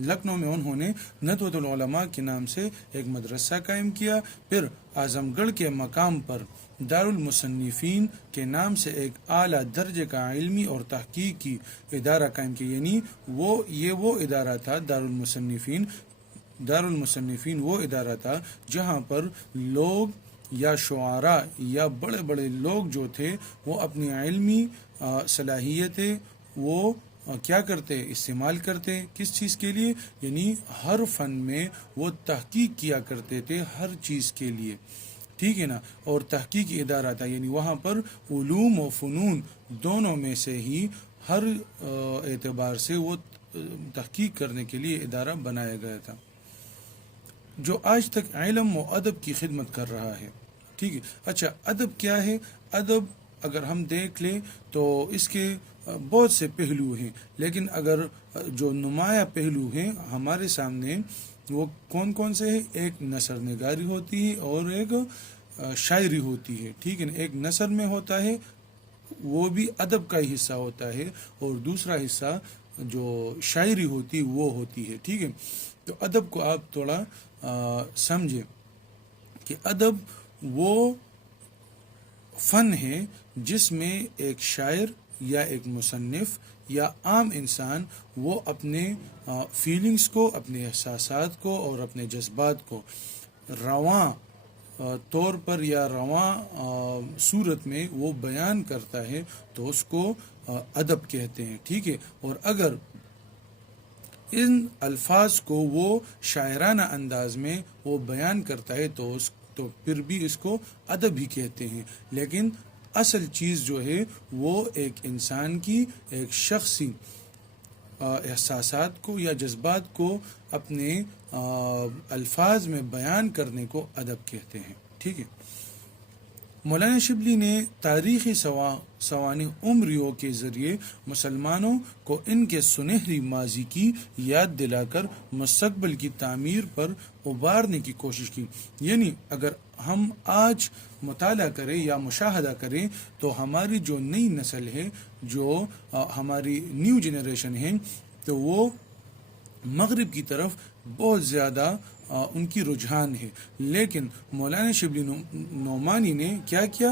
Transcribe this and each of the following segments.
لکھنؤ میں انہوں نے ندوۃ العلماء کے نام سے ایک مدرسہ قائم کیا، پھر اعظم گڑھ کے مقام پر دارالمصنفین کے نام سے ایک اعلیٰ درجے کا علمی اور تحقیقی ادارہ قائم کیا، یعنی وہ ادارہ تھا دارالمصنفین وہ ادارہ تھا جہاں پر لوگ یا شعراء یا بڑے بڑے لوگ جو تھے وہ اپنی علمی صلاحیتیں وہ کیا کرتے، استعمال کرتے کس چیز کے لیے، یعنی ہر فن میں وہ تحقیق کیا کرتے تھے ہر چیز کے لیے، ٹھیک ہے نا، اور تحقیقی ادارہ تھا، یعنی وہاں پر علوم و فنون دونوں میں سے ہی ہر اعتبار سے وہ تحقیق کرنے کے لیے ادارہ بنایا گیا تھا، جو آج تک علم و ادب کی خدمت کر رہا ہے، ٹھیک ہے۔ اچھا، ادب کیا ہے؟ ادب اگر ہم دیکھ لیں تو اس کے بہت سے پہلو ہیں، لیکن اگر جو نمایاں پہلو ہیں ہمارے سامنے وہ کون کون سے ہیں؟ ایک نثر نگاری ہوتی ہے اور ایک شاعری ہوتی ہے، ٹھیک ہے نا۔ ایک نثر میں ہوتا ہے، وہ بھی ادب کا ہی حصہ ہوتا ہے، اور دوسرا حصہ جو شاعری ہوتی وہ ہوتی ہے، ٹھیک ہے۔ تو ادب کو آپ تھوڑا سمجھیں کہ ادب وہ فن ہے جس میں ایک شاعر یا ایک مصنف یا عام انسان وہ اپنے فیلنگز کو، اپنے احساسات کو اور اپنے جذبات کو رواں طور پر یا رواں صورت میں وہ بیان کرتا ہے، تو اس کو ادب کہتے ہیں، ٹھیک ہے۔ اور اگر ان الفاظ کو وہ شاعرانہ انداز میں وہ بیان کرتا ہے تو پھر بھی اس کو ادب ہی کہتے ہیں، لیکن اصل چیز جو ہے وہ ایک انسان کی ایک شخصی احساسات کو یا جذبات کو اپنے الفاظ میں بیان کرنے کو ادب کہتے ہیں، ٹھیک ہے۔ مولانا شبلی نے تاریخی سوانح عمریوں کے ذریعے مسلمانوں کو ان کے سنہری ماضی کی یاد دلا کر مستقبل کی تعمیر پر ابھارنے کی کوشش کی، یعنی اگر ہم آج مطالعہ کریں یا مشاہدہ کریں تو ہماری جو نئی نسل ہے، جو ہماری نیو جنریشن ہے، تو وہ مغرب کی طرف بہت زیادہ ان کی رجحان ہے، لیکن مولانا شبلی نعمانی نے کیا کیا؟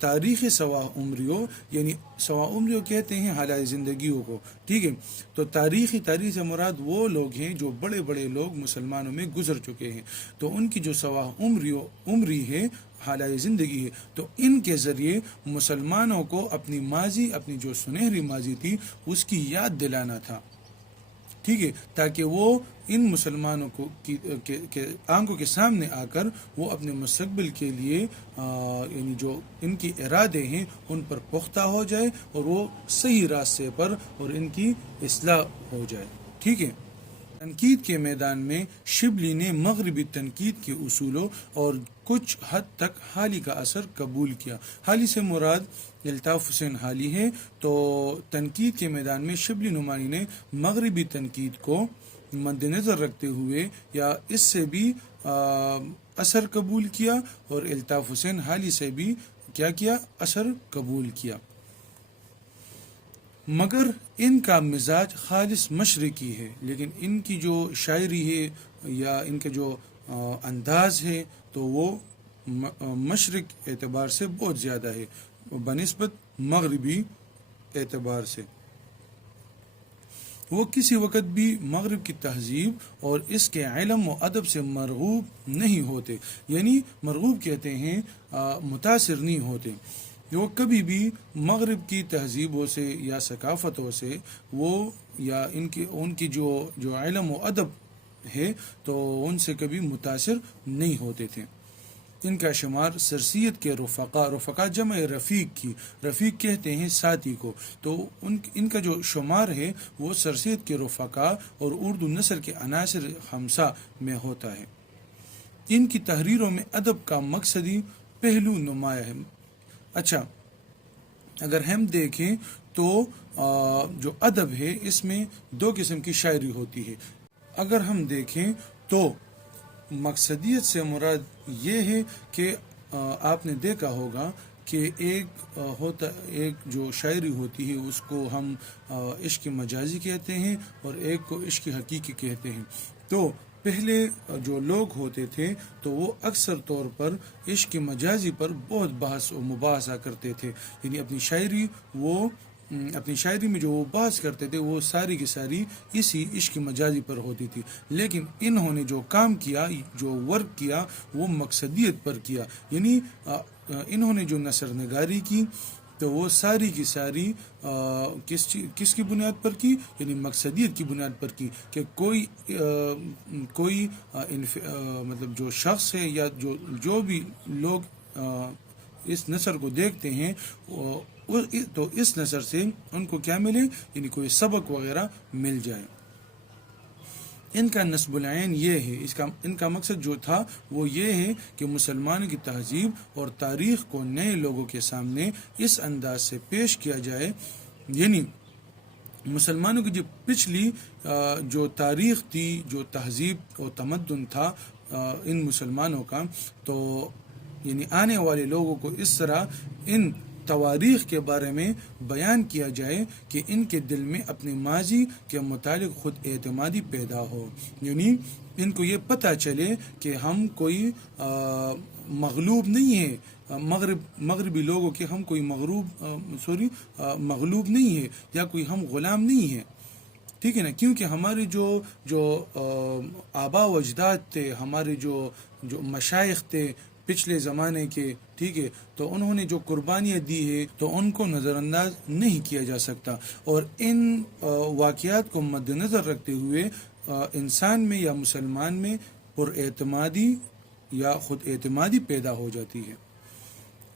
تاریخ سوانح عمریوں، یعنی سوانح عمریوں کہتے ہیں حالات زندگیوں کو، ٹھیک ہے۔ تو تاریخ سے مراد وہ لوگ ہیں جو بڑے بڑے لوگ مسلمانوں میں گزر چکے ہیں، تو ان کی جو سوانح عمری ہے، حالات زندگی ہے، تو ان کے ذریعے مسلمانوں کو اپنی ماضی، اپنی جو سنہری ماضی تھی اس کی یاد دلانا تھا، ٹھیک ہے، تاکہ وہ ان مسلمانوں کو آنکھوں کے سامنے آ کر وہ اپنے مستقبل کے لیے یعنی جو ان کی ارادے ہیں ان پر پختہ ہو جائے اور وہ صحیح راستے پر اور ان کی اصلاح ہو جائے، ٹھیک ہے۔ تنقید کے میدان میں شبلی نے مغربی تنقید کے اصولوں اور کچھ حد تک حالی کا اثر قبول کیا۔ حالی سے مراد الطاف حسین حالی ہے۔ تو تنقید کے میدان میں شبلی نعمانی نے مغربی تنقید کو مد نظر رکھتے ہوئے یا اس سے بھی اثر قبول کیا، اور الطاف حسین حالی سے بھی کیا کیا؟ اثر قبول کیا، مگر ان کا مزاج خالص مشرقی ہے، لیکن ان کی جو شاعری ہے یا ان کا جو انداز ہے تو وہ مشرق اعتبار سے بہت زیادہ ہے بنسبت مغربی اعتبار سے۔ وہ کسی وقت بھی مغرب کی تہذیب اور اس کے علم و ادب سے مرغوب نہیں ہوتے، یعنی مرغوب کہتے ہیں متاثر نہیں ہوتے، وہ کبھی بھی مغرب کی تہذیبوں سے یا ثقافتوں سے وہ یا ان کی جو علم و ادب ہے تو ان سے کبھی متاثر نہیں ہوتے تھے۔ ان کا شمار سرسید کے رفقا جمع رفیق کہتے ہیں ساتھی کو، تو ان کا جو شمار ہے وہ سرسید کے رفقا اور اردو نثر کے عناصر خمسہ میں ہوتا ہے۔ ان کی تحریروں میں ادب کا مقصدی پہلو نمایاں ہے۔ اچھا، اگر ہم دیکھیں تو جو ادب ہے اس میں دو قسم کی شاعری ہوتی ہے۔ اگر ہم دیکھیں تو مقصدیت سے مراد یہ ہے کہ آپ نے دیکھا ہوگا کہ ایک جو شاعری ہوتی ہے اس کو ہم عشق مجازی کہتے ہیں اور ایک کو عشق حقیقی کہتے ہیں. تو پہلے جو لوگ ہوتے تھے تو وہ اکثر طور پر عشق مجازی پر بہت بحث و مباحثہ کرتے تھے. یعنی اپنی شاعری میں جو وہ بحث کرتے تھے وہ ساری کی ساری اسی عشق مجازی پر ہوتی تھی. لیکن انہوں نے جو کام کیا، جو ورک کیا، وہ مقصدیت پر کیا. یعنی انہوں نے جو نثر نگاری کی تو وہ ساری کی ساری کس کی بنیاد پر کی؟ یعنی مقصدیت کی بنیاد پر کی کہ کوئی مطلب جو شخص ہے یا جو بھی لوگ اس نثر کو دیکھتے ہیں تو اس نثر سے ان کو کیا ملے؟ یعنی کوئی سبق وغیرہ مل جائے. ان کا نصب العین یہ ہے، ان کا مقصد جو تھا وہ یہ ہے کہ مسلمانوں کی تہذیب اور تاریخ کو نئے لوگوں کے سامنے اس انداز سے پیش کیا جائے. یعنی مسلمانوں کی جو پچھلی جو تاریخ تھی، جو تہذیب اور تمدن تھا ان مسلمانوں کا، تو یعنی آنے والے لوگوں کو اس طرح ان تواریخ کے بارے میں بیان کیا جائے کہ ان کے دل میں اپنے ماضی کے متعلق خود اعتمادی پیدا ہو. یعنی ان کو یہ پتہ چلے کہ ہم کوئی مغلوب نہیں ہے، مغربی لوگوں کے ہم کوئی مغلوب نہیں ہے یا کوئی ہم غلام نہیں ہے. ٹھیک ہے نا؟ کیونکہ ہمارے جو آبا و اجداد تھے، ہمارے جو مشائخ تھے پچھلے زمانے کے، ٹھیک ہے، تو انہوں نے جو قربانیاں دی ہے تو ان کو نظر انداز نہیں کیا جا سکتا. اور ان واقعات کو مد نظر رکھتے ہوئے انسان میں یا مسلمان میں پر اعتمادی یا خود اعتمادی پیدا ہو جاتی ہے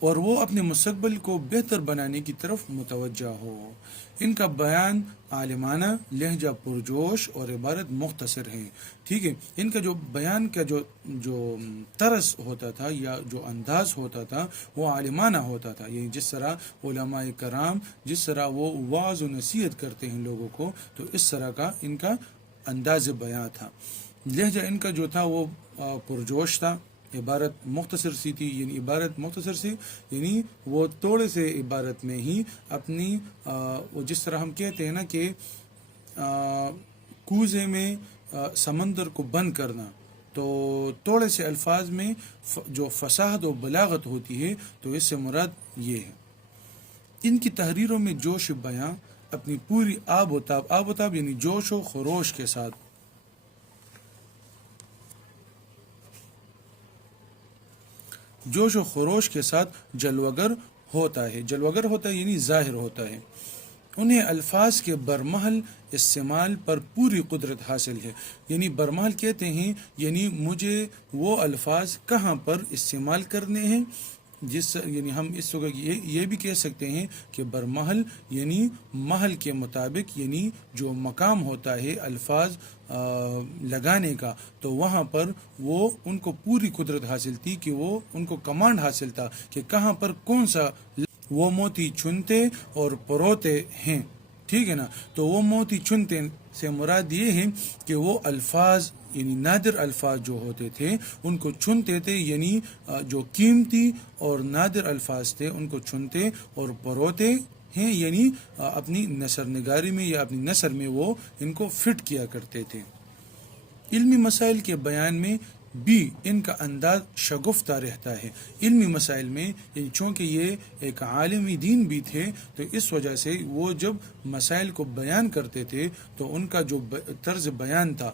اور وہ اپنے مستقبل کو بہتر بنانے کی طرف متوجہ ہو. ان کا بیان عالمانہ، لہجہ پرجوش اور عبارت مختصر ہے. ٹھیک ہے، ان کا جو بیان کا جو طرز ہوتا تھا یا جو انداز ہوتا تھا وہ عالمانہ ہوتا تھا. یعنی جس طرح علماء کرام جس طرح وہ وعظ و نصیحت کرتے ہیں لوگوں کو، تو اس طرح کا ان کا انداز بیان تھا. لہجہ ان کا جو تھا وہ پرجوش تھا. عبارت مختصر سی تھی. یعنی عبارت مختصر سی یعنی وہ تھوڑے سے عبارت میں ہی اپنی جس طرح ہم کہتے ہیں نا کہ کوزے میں سمندر کو بند کرنا، تو تھوڑے سے الفاظ میں جو فصاحت و بلاغت ہوتی ہے تو اس سے مراد یہ ہے. ان کی تحریروں میں جوش بیاں اپنی پوری آب و تاب یعنی جوش و خروش کے ساتھ جلوگر ہوتا ہے. جلوگر ہوتا ہے یعنی ظاہر ہوتا ہے. انہیں الفاظ کے برمحل استعمال پر پوری قدرت حاصل ہے. یعنی برمحل کہتے ہیں یعنی مجھے وہ الفاظ کہاں پر استعمال کرنے ہیں، یعنی ہم اس وقت یہ بھی کہہ سکتے ہیں کہ برمحل یعنی محل کے مطابق، یعنی جو مقام ہوتا ہے الفاظ لگانے کا، تو وہاں پر وہ ان کو پوری قدرت حاصل تھی کہ وہ ان کو کمانڈ حاصل تھا کہ کہاں پر کون سا وہ موتی چنتے اور پروتے ہیں. ٹھیک ہے نا؟ تو وہ موتی چنتے سے مراد یہ ہے کہ وہ الفاظ یعنی نادر الفاظ جو ہوتے تھے ان کو چنتے تھے. یعنی جو قیمتی اور نادر الفاظ تھے ان کو چنتے اور پروتے ہیں، یعنی اپنی نثر نگاری میں یا اپنی نثر میں وہ ان کو فٹ کیا کرتے تھے. علمی مسائل کے بیان میں بھی ان کا انداز شگفتہ رہتا ہے. علمی مسائل میں یعنی چونکہ یہ ایک عالمی دین بھی تھے تو اس وجہ سے وہ جب مسائل کو بیان کرتے تھے تو ان کا جو طرز بیان تھا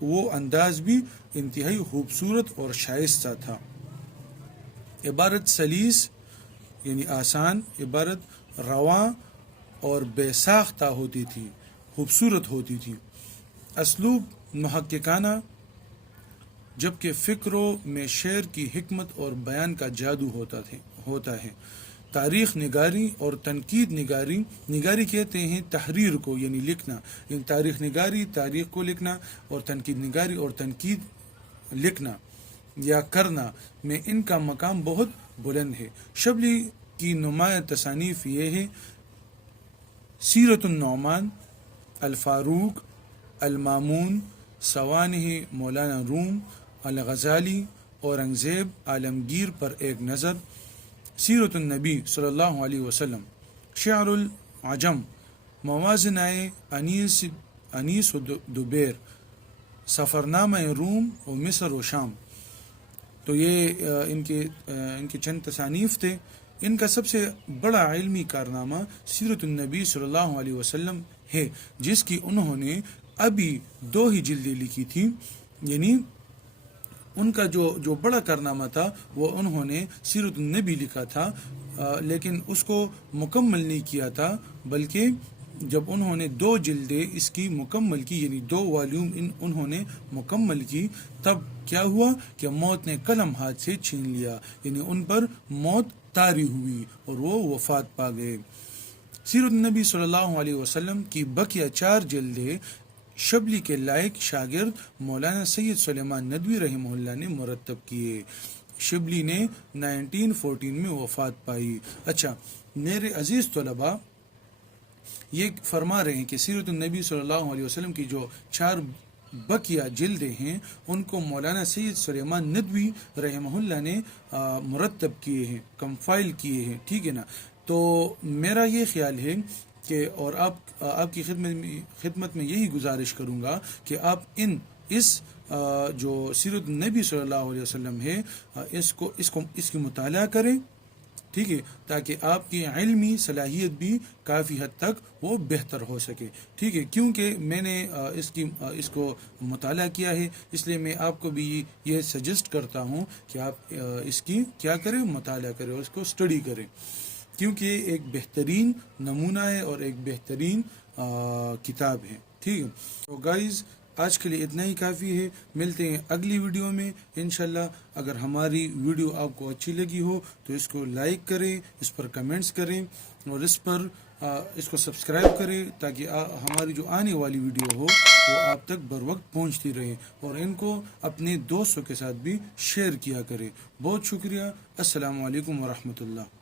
وہ انداز بھی انتہائی خوبصورت اور شائستہ تھا. عبارت سلیس یعنی آسان، عبارت رواں اور بے ساختہ ہوتی تھی، خوبصورت ہوتی تھی. اسلوب محققانہ، جبکہ فکروں میں شعر کی حکمت اور بیان کا جادو ہوتا ہے. تاریخ نگاری اور تنقید نگاری کہتے ہیں تحریر کو یعنی لکھنا. یعنی تاریخ نگاری تاریخ کو لکھنا اور تنقید نگاری اور تنقید لکھنا یا کرنا میں ان کا مقام بہت بلند ہے. شبلی کی نمایاں تصانیف یہ ہے: سیرت النعمان، الفاروق، المامون، سوانح مولانا روم، الغزالی، اورنگزیب، عالمگیر پر ایک نظر، سیرت النبی صلی اللہ علیہ وسلم، شعر العجم، موازنۂ انیس و دبیر، سفرنامہ روم و مصر و شام۔ تو یہ ان کے چند تصانیف تھے۔ ان کا سب سے بڑا علمی کارنامہ سیرت النبی صلی اللہ علیہ وسلم ہے، جس کی انہوں نے ابھی 2 ہی جلدیں لکھی تھی، یعنی ان کا جو بڑا کارنامہ تھا وہ انہوں نے سیرت النبی لکھا تھا، لیکن اس کو مکمل نہیں کیا تھا، بلکہ جب انہوں نے 2 جلدیں اس کی مکمل کی، یعنی 2 والیوم انہوں نے مکمل کی، تب کیا ہوا کہ موت نے قلم ہاتھ سے چھین لیا، یعنی ان پر موت طاری ہوئی اور وہ وفات پا گئے۔ سیرت النبی صلی اللہ علیہ وسلم کی بقیہ 4 جلدیں شبلی کے لائق شاگرد مولانا سید سلیمان ندوی رحمہ اللہ نے مرتب کیے۔ شبلی نے 1914 میں وفات پائی۔ اچھا میرے عزیز طلباء، یہ فرما رہے ہیں کہ سیرت النبی صلی اللہ علیہ وسلم کی جو 4 بقیہ جلدیں ہیں ان کو مولانا سید سلیمان ندوی رحمہ اللہ نے مرتب کیے ہیں، کمپائل کیے ہیں، ٹھیک ہے نا۔ تو میرا یہ خیال ہے کہ اور آپ کی خدمت میں یہی گزارش کروں گا کہ آپ اس جو سیرت النبی صلی اللہ علیہ وسلم ہے اس کی مطالعہ کریں، ٹھیک ہے، تاکہ آپ کی علمی صلاحیت بھی کافی حد تک وہ بہتر ہو سکے، ٹھیک ہے۔ کیونکہ میں نے اس کو مطالعہ کیا ہے، اس لیے میں آپ کو بھی یہ سجیسٹ کرتا ہوں کہ آپ اس کی کیا کریں، مطالعہ کریں اور اس کو اسٹڈی کریں، کیونکہ ایک بہترین نمونہ ہے اور ایک بہترین کتاب ہے، ٹھیک ہے۔ تو گائز آج کے لیے اتنا ہی کافی ہے، ملتے ہیں اگلی ویڈیو میں انشاءاللہ۔ اگر ہماری ویڈیو آپ کو اچھی لگی ہو تو اس کو لائک کریں، اس پر کمنٹس کریں اور اس کو سبسکرائب کریں، تاکہ ہماری جو آنے والی ویڈیو ہو وہ آپ تک بر وقت پہنچتی رہے، اور ان کو اپنے دوستوں کے ساتھ بھی شیئر کیا کریں۔ بہت شکریہ، السلام علیکم ورحمۃ اللہ۔